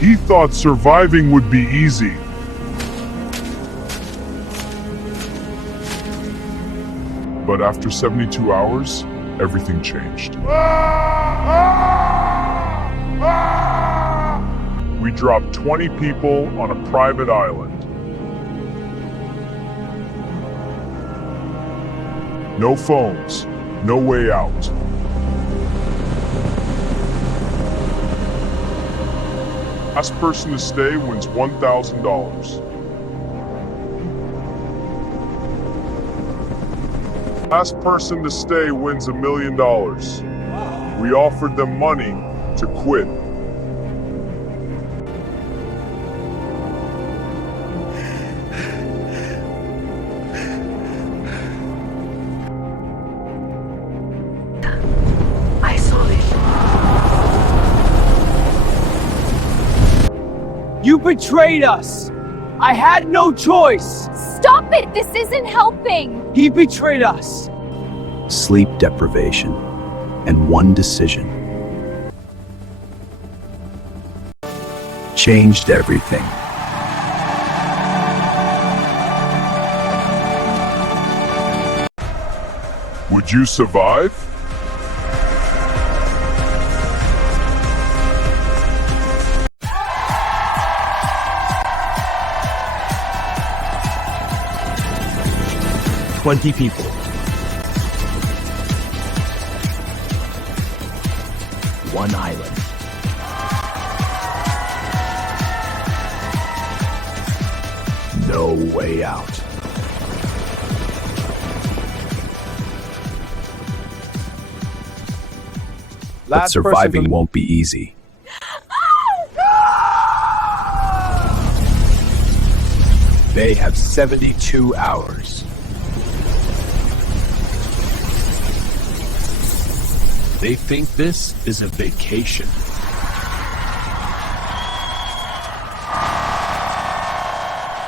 He thought surviving would be easy. But after 72 hours, everything changed. We dropped 20 people on a private island. No phones, no way out. Last person to stay wins $1,000. Last person to stay wins $1 million. We offered them money to quit. I saw it. You betrayed us! I had no choice! Stop it! This isn't helping! He betrayed us! Sleep deprivation, and one decision changed everything. Would you survive? "20 people. One island. No way out. But surviving won't be easy. They have 72 hours. They think this is a vacation.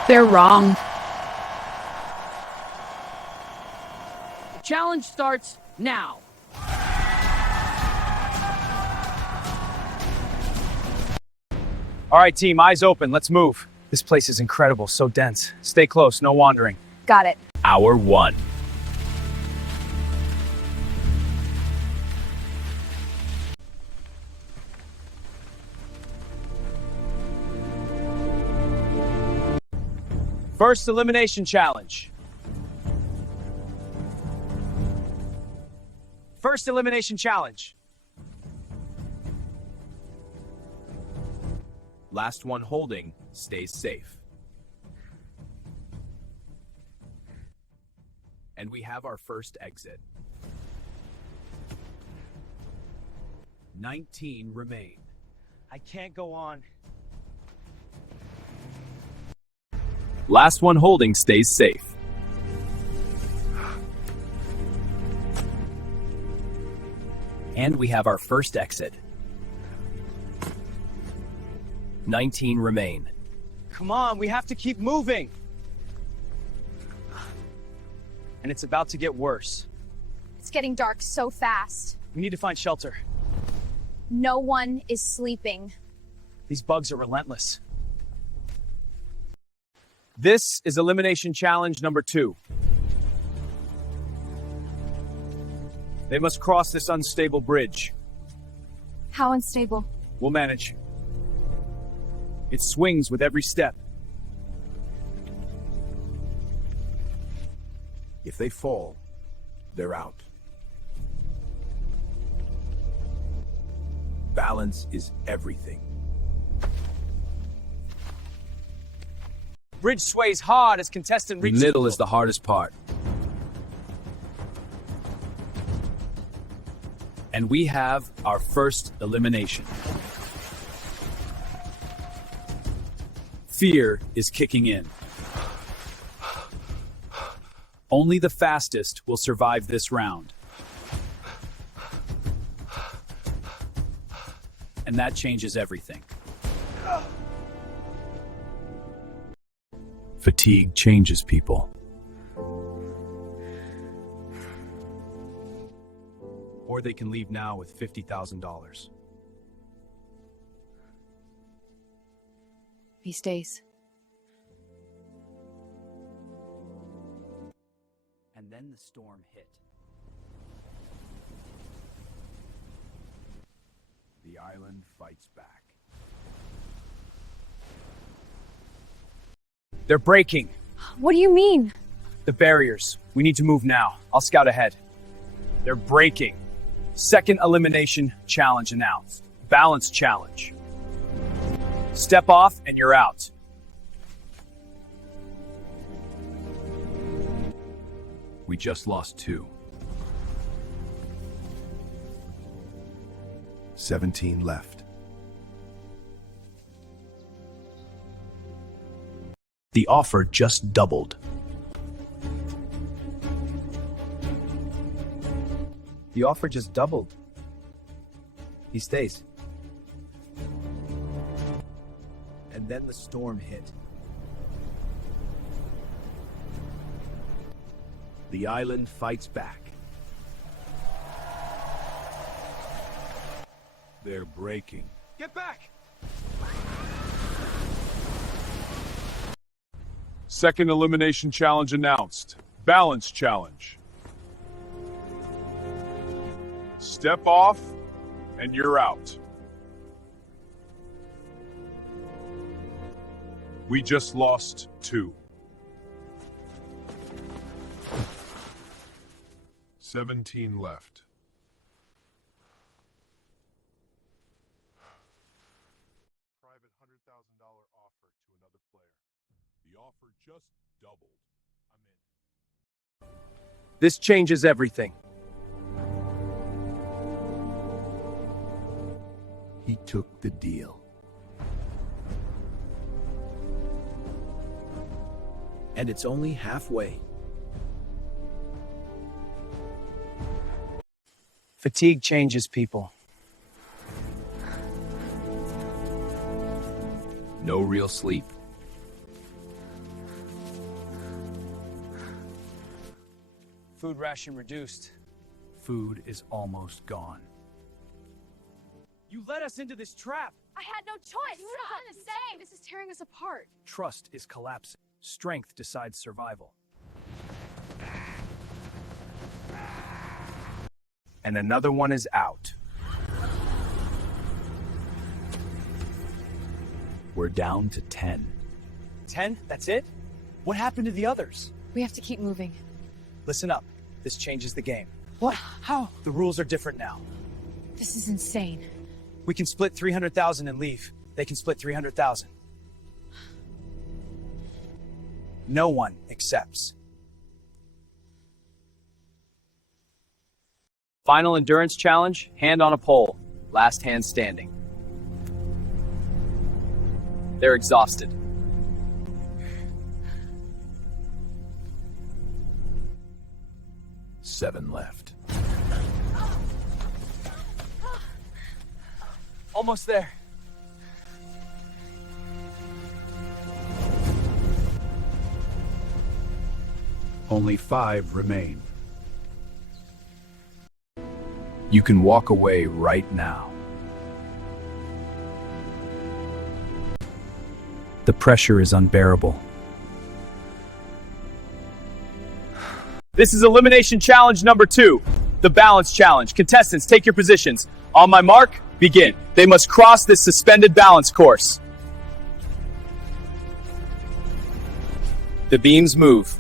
They're wrong. The challenge starts now. All right, team, eyes open. Let's move. This place is incredible, so dense. Stay close, no wandering. Got it. Hour 1. First elimination challenge. First elimination challenge. Last one holding stays safe. And we have our first exit. 19 remain. I can't go on. Last one holding stays safe. And we have our first exit. 19 remain. Come on, we have to keep moving. And it's about to get worse. It's getting dark so fast. We need to find shelter. No one is sleeping. These bugs are relentless. This is elimination challenge number 2. They must cross this unstable bridge. How unstable? We'll manage. It swings with every step. If they fall, they're out. Balance is everything. Bridge sways hard as contestant The reaches middle is the hardest part. And we have our first elimination. Fear is kicking in. Only the fastest will survive this round. And that changes everything. Fatigue changes people. Or they can leave now with $50,000. He stays. And then the storm hit. The island fights back. They're breaking. What do you mean? The barriers. We need to move now. I'll scout ahead. They're breaking. Second elimination challenge announced. Balance challenge. Step off and you're out. We just lost 2. 17 left. The offer just doubled. The offer just doubled. He stays. And then the storm hit. The island fights back. They're breaking. Get back! Second elimination challenge announced. Balance challenge. Step off and you're out. We just lost 2. 17 left. Private $100,000 offer to another player. The offer just doubled. I'm in. This changes everything. He took the deal. And it's only halfway. Fatigue changes people. No real sleep. Food ration reduced. Food is almost gone. You led us into this trap. I had no choice. We would have done the same. This is tearing us apart. Trust is collapsing. Strength decides survival. And another one is out. We're down to 10. 10? That's it? What happened to the others? We have to keep moving. Listen up. This changes the game. What? How? The rules are different now. This is insane. We can split 300,000 and leave. They can split 300,000. No one accepts. Final endurance challenge, hand on a pole. Last hand standing. They're exhausted. Seven left. Almost there. Only 5 remain. You can walk away right now. The pressure is unbearable. This is elimination challenge number 2, the balance challenge. Contestants, take your positions. On my mark, begin. They must cross this suspended balance course. The beams move.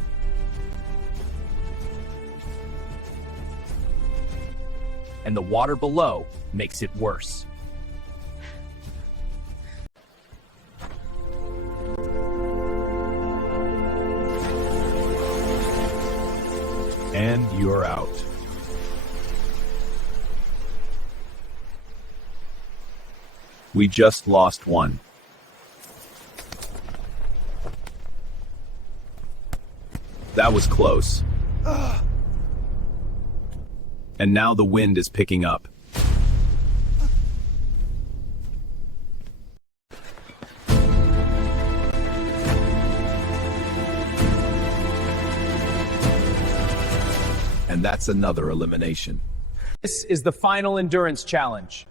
And the water below makes it worse. And you're out. We just lost 1. That was close. And now the wind is picking up. And that's another elimination. This is the final endurance challenge.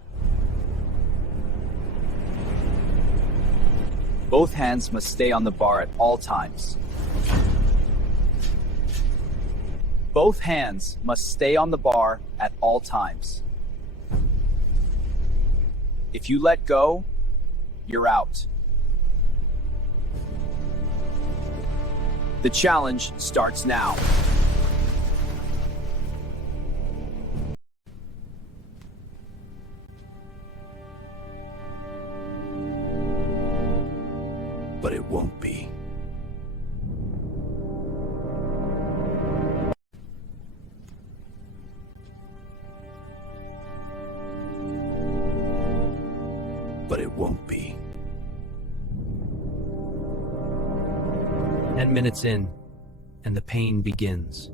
Both hands must stay on the bar at all times. Both hands must stay on the bar at all times. If you let go, you're out. The challenge starts now. But it won't be. But it won't be. 10 minutes in, and the pain begins.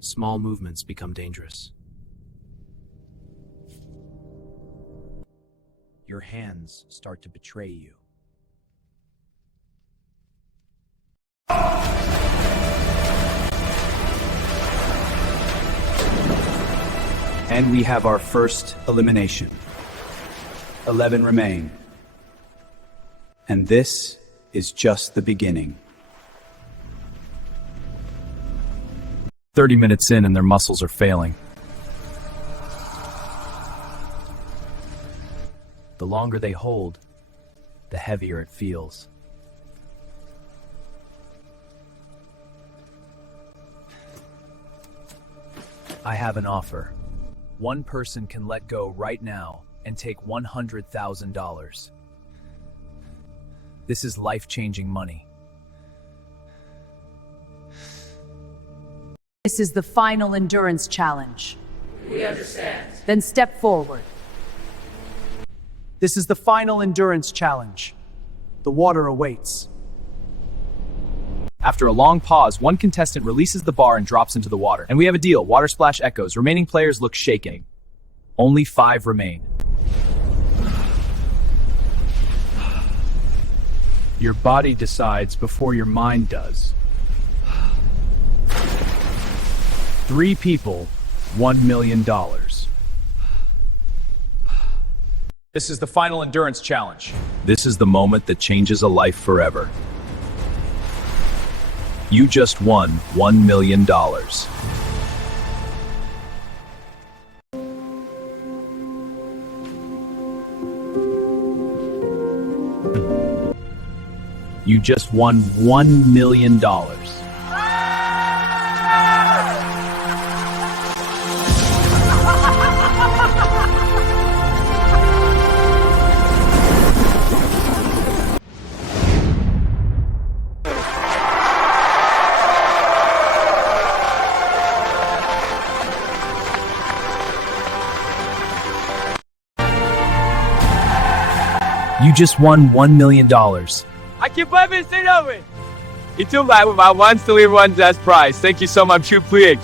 Small movements become dangerous. Your hands start to betray you. And we have our first elimination. 11 remain. And this is just the beginning. 30 minutes in and their muscles are failing. The longer they hold, the heavier it feels. I have an offer. One person can let go right now and take $100,000. This is life-changing money. This is the final endurance challenge. We understand. Then step forward. This is the final endurance challenge. The water awaits. After a long pause, one contestant releases the bar and drops into the water. And we have a deal. Water splash echoes. Remaining players look shaking. Only 5 remain. Your body decides before your mind does. 3 people, $1 million. This is the final endurance challenge. This is the moment that changes a life forever. You just won $1 million. You just won $1 million. You just won $1 million. I can't believe it's over. It took like about 1 to leave one last prize. Thank you so much, you please.